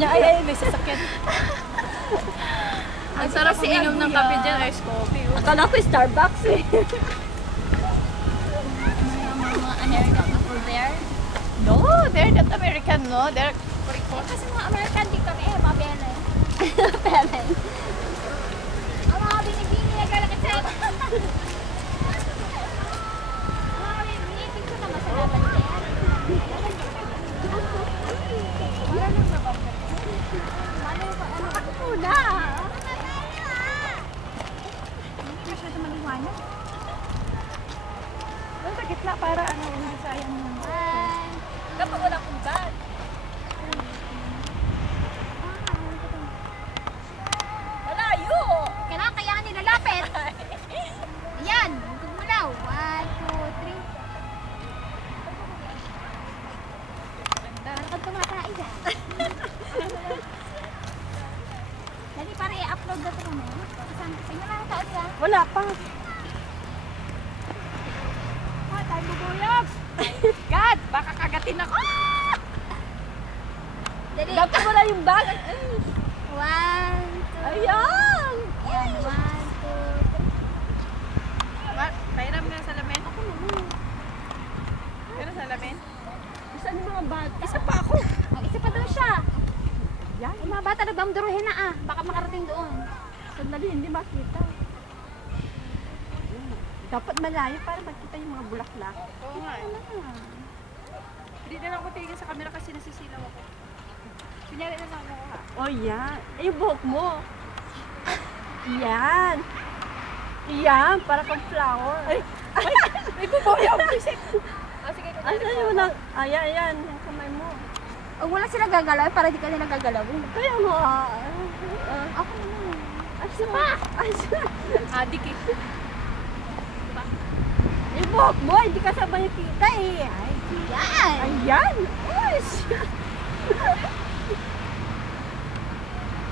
niya, ay, may sasakyan. Ang sarap uminom ng kape dyan, ice coffee. Akala ko Starbucks eh. Mga American people there. No, they're not American, no? They're Kasi mga American di kami mabele. Pelen. Ang mga binibini naglalakit sa mga binibini ko na masalaban din. Ako muna. Hindi siya maliwanag. doon sa gitna para ano, hindi sayang mo. Bye. Kapag wala kong bag. Malayo. Kailangan kaya nilalapit. Ayan, gumulaw. 1, 2, 3. Parang kang tumatay dyan. Dali, para i-upload na ito mo. Isang kasi wala na tao nila. Wala pa. Tayo bubuyog! God, baka kagatin ako! Dali. Dapat wala yung bag. 1, 2, Ayan. Ayan, 1, 2, 3. Pairam na sa lamin. Ako naman. Pero sa lamin? Saan yung mga bag? Isa pa ako. Mag-isa pa daw siya. Yan. Yung mga bata nagdamduruhin na ah. Baka makarating doon. Sandali, hindi makita. Dapat malayo para makita yung mga bulaklak. Oo nga eh. Hindi na lang ako tigil sa camera kasi nasisilaw ako. Kunyari na lang ako ha. Oh, yan. Eh, yung buhok mo. Yan. Yan, para kang flower. Ay, May bubuyog! Isip! Ah, sige, asan yung na? Ayan, ayan. Yung kamay mo. Huwag wala sila gagalaw para di ka nila gagalawin. Kaya nga. Ako naman. Asa pa? Asa? Adik eh. Yung buhok mo, hindi ka sabay kita eh. Ay, Yan! ayan. Uy,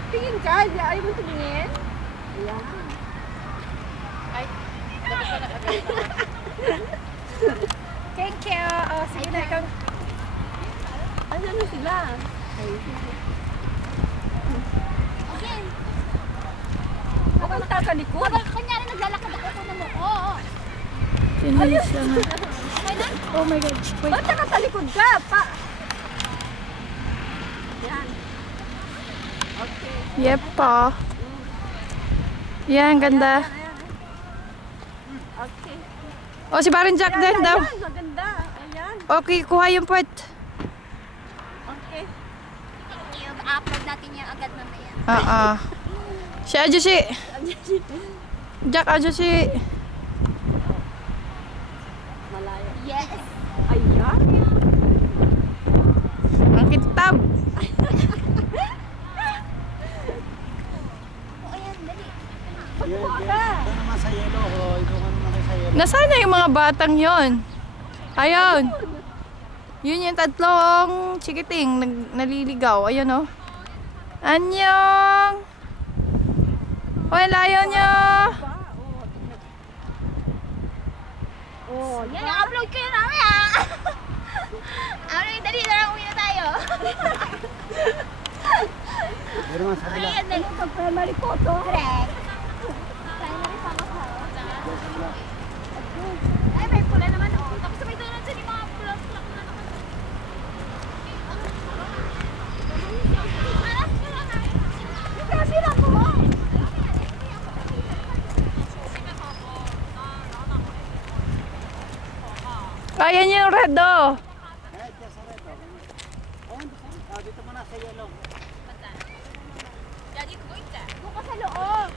tingin ka. Ayaw mo tumingin? Ayan. Ay, dapat pa nakagay. Thank you! Oh, sige na, ikaw. Ayan na sila. Ay, Okay. Ako nagtatalikod. Habang kanyari naglalakad ako ko mo. Oo. Ayun. Okay na? Oh my God. Wait. Ba't nakatalikod ka? Yan. Okay. Yep po. Yan, ganda. Ayan. Okay. Oh, si Barin Jack din daw. Ayan, maganda. Ayan. Okay, kuha yung puwet. Okay. I-upload natin yan agad mamaya. Oo. Si Adjo si. Jack Adjo si. Malayo. Yes. Ayan. Ang kitab. Oo, ayan. Dali. Pagkuha ka. Ito naman sa yelo, ito ka naman kayo sa yelo. Nasaan na yung mga batang yon? Ayun. Yun yung tatlong chikiting naliligaw. Ayun oh. Anyong! Hoy, layo nyo! Oh, Yan, i-upload ko yun namin ah. Upload, dali na lang uwi na tayo. Pero nga sa kabila. Ayan, dali. primary photo. Correct. Primary photo ko. Ay, may pula naman oh. Tapos may doon sa mga pula-pula na naman. Kasi lang po. Ayan yung red oh. Eh, dyan sa red, oh. Oh, dito muna sa yelo. Doon ka sa loob.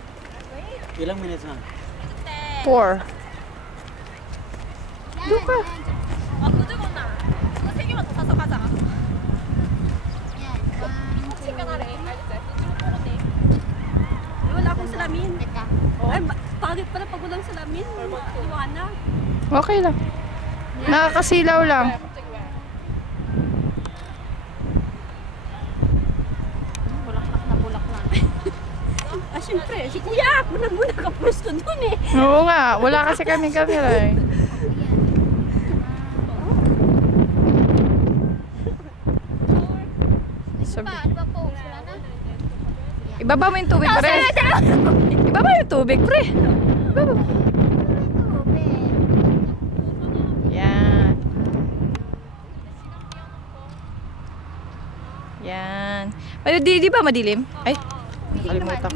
Ilang minutes na? 4. Doon ka. Wala akong salamin. Teka. Ay, pagit pala pag walang salamin. Iwanag. Okay lang. Nakakasilaw lang. Bulaklak na bulaklak. Ah, syempre, si Kuya, muna ka pwesto dun eh. Oo nga, wala kasi kami camera eh. Sabi. Ano ba po? Wala na? Ibaba mo yung tubig, pre. Ibaba yung tubig, pre. Ibaba mo. Tubig. Yan. Yan. Di ba madilim? Ay, Hindi kalimutan naman. ko.